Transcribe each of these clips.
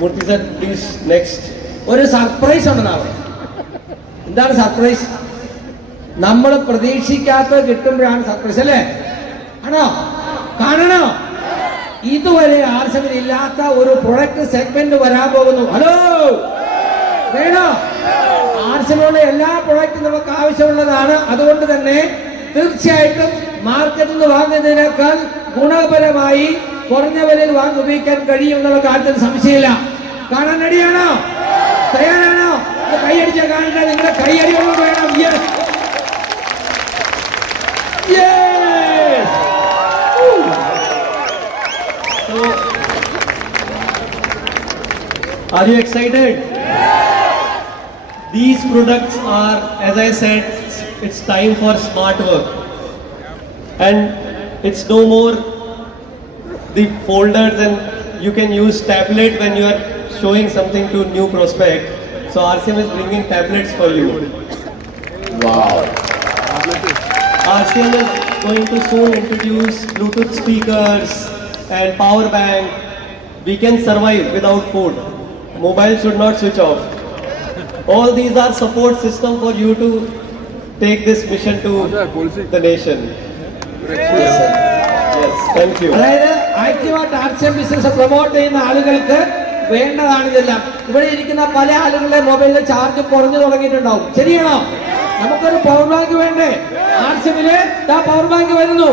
Please, next. ഒരു surprise ഉണ്ടെന്നാ നാളെ എന്താണ് സർപ്രൈസ് നമ്മൾ പ്രതീക്ഷിക്കാത്ത കിട്ടുമ്പോഴാണ് സർപ്രൈസ് അല്ലേ? ആണോ? കാണണോ? ഇതുവരെ ആർസമിൽ ഇല്ലാത്ത ഒരു പ്രൊഡക്റ്റ് സെഗ്മെന്റ് വരാൻ പോകുന്നു. ഹലോ വേണോ? ആർസമിലുള്ള എല്ലാ പ്രൊഡക്റ്റും നമുക്ക് ആവശ്യമുള്ളതാണ്. അതുകൊണ്ട് തന്നെ തീർച്ചയായിട്ടും മാർക്കറ്റിൽ നിന്ന് വാങ്ങുന്നതിനേക്കാൾ ഗുണപരമായി കുറഞ്ഞ വിലയിൽ വാങ്ങി ഉപയോഗിക്കാൻ കഴിയും എന്നുള്ള കാര്യത്തിൽ സംശയമില്ല കാണാൻ റെഡിയാണോ തയ്യാറാണോ ഇത് കൈയടിച്ച കാണണ്ട നിങ്ങളുടെ കൈയടിയോട് വേണം Yes. Yes. So, are you excited? These products are, as I said, it's time for smart work. And it's no more the folders and you can use tablet when you are showing something to new prospect. So RCM is bringing tablets for you. Wow. RCM is going to soon introduce Bluetooth speakers and power bank. We can survive without food. Mobile should not switch off. All these are support system for you to take this mission to the nation. Yes, thank you. ആക്റ്റീവായിട്ട് arts business promote ചെയ്യുന്ന ആളുകൾക്ക് വേണ്ടതാണ് ഇതെല്ലാം. ഇവിടെ ഇരിക്കുന്ന പല ആളുകളുടെ മൊബൈലിലെ charge കുറഞ്ഞു തുടങ്ങിയിട്ടുണ്ടാവും. ശരിയാണോ? നമുക്കൊരു പവർ ബാങ്ക് വേണ്ടേ? ആർട്സിമിൽ പവർ ബാങ്ക് വരുന്നു.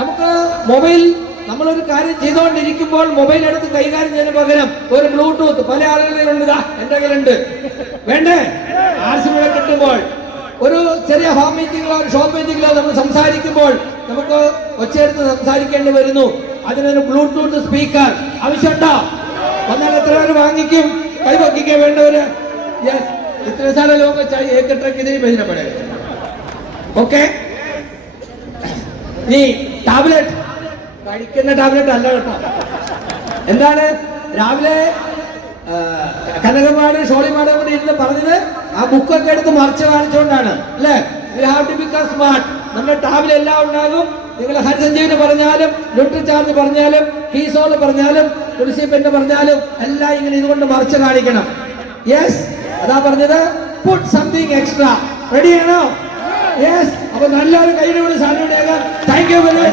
നമുക്ക് മൊബൈൽ നമ്മളൊരു കാര്യം ചെയ്തുകൊണ്ടിരിക്കുമ്പോൾ മൊബൈൽ എടുത്ത് കൈകാര്യം ചെയ്യുന്ന പകരം ഒരു ബ്ലൂടൂത്ത് പല ആളുകളിലുണ്ട് എന്റെ കയ്യിലുണ്ട്. വേണ്ടേ? ആർട്സിമിലെ കിട്ടുമ്പോൾ ഒരു ചെറിയ ഹോം ഒരു ഷോപ്പ് മീറ്റിംഗിലോ നമ്മൾ സംസാരിക്കുമ്പോൾ നമുക്ക് ഒച്ചയെടുത്ത് സംസാരിക്കേണ്ടി വരുന്നു. അതിനൊരു ബ്ലൂടൂത്ത് സ്പീക്കർ ആവശ്യമുണ്ടോ? വന്നാൽ എത്ര പേര് വാങ്ങിക്കും? കൈവക്കിക്കാൻ വേണ്ടവര്? ഇത്ര സാല ലോക ഇതിന് ബഹിരപ്പെടേ ഓക്കെ നീ ടാബ്ലറ്റ് കഴിക്കുന്ന ടാബ്ലറ്റ് അല്ല കേട്ടോ. എന്താണ്? രാവിലെ കനകമാട് ഷോളിമാട് കൂടി ഇരുന്ന് പറഞ്ഞത് ആ ബുക്കൊക്കെ എടുത്ത് മറിച്ച് കാണിച്ചുകൊണ്ടാണ് അല്ലേ? ഹാവ് ടു ബിക്കം സ്മാർട്ട് നമ്മുടെ ടാബിൽ എല്ലാം ഉണ്ടാകും. നിങ്ങൾ ഹരിസഞ്ജീവന് പറഞ്ഞാലും ന്യൂട്രി ചാർജ് പറഞ്ഞാലും കീസോൾ പറഞ്ഞാലും പെണ്ണ് പറഞ്ഞാലും എല്ലാം ഇങ്ങനെ ഇതുകൊണ്ട് മറിച്ച് കാണിക്കണം. യെസ് അതാ പറഞ്ഞത്? പുട്ട് സംതിങ് എക്സ്ട്രാ റെഡിയാണോ യെസ് അപ്പൊ നല്ലൊരു കൈയുടെ സാധനം താങ്ക് യു വെരി മച്ച്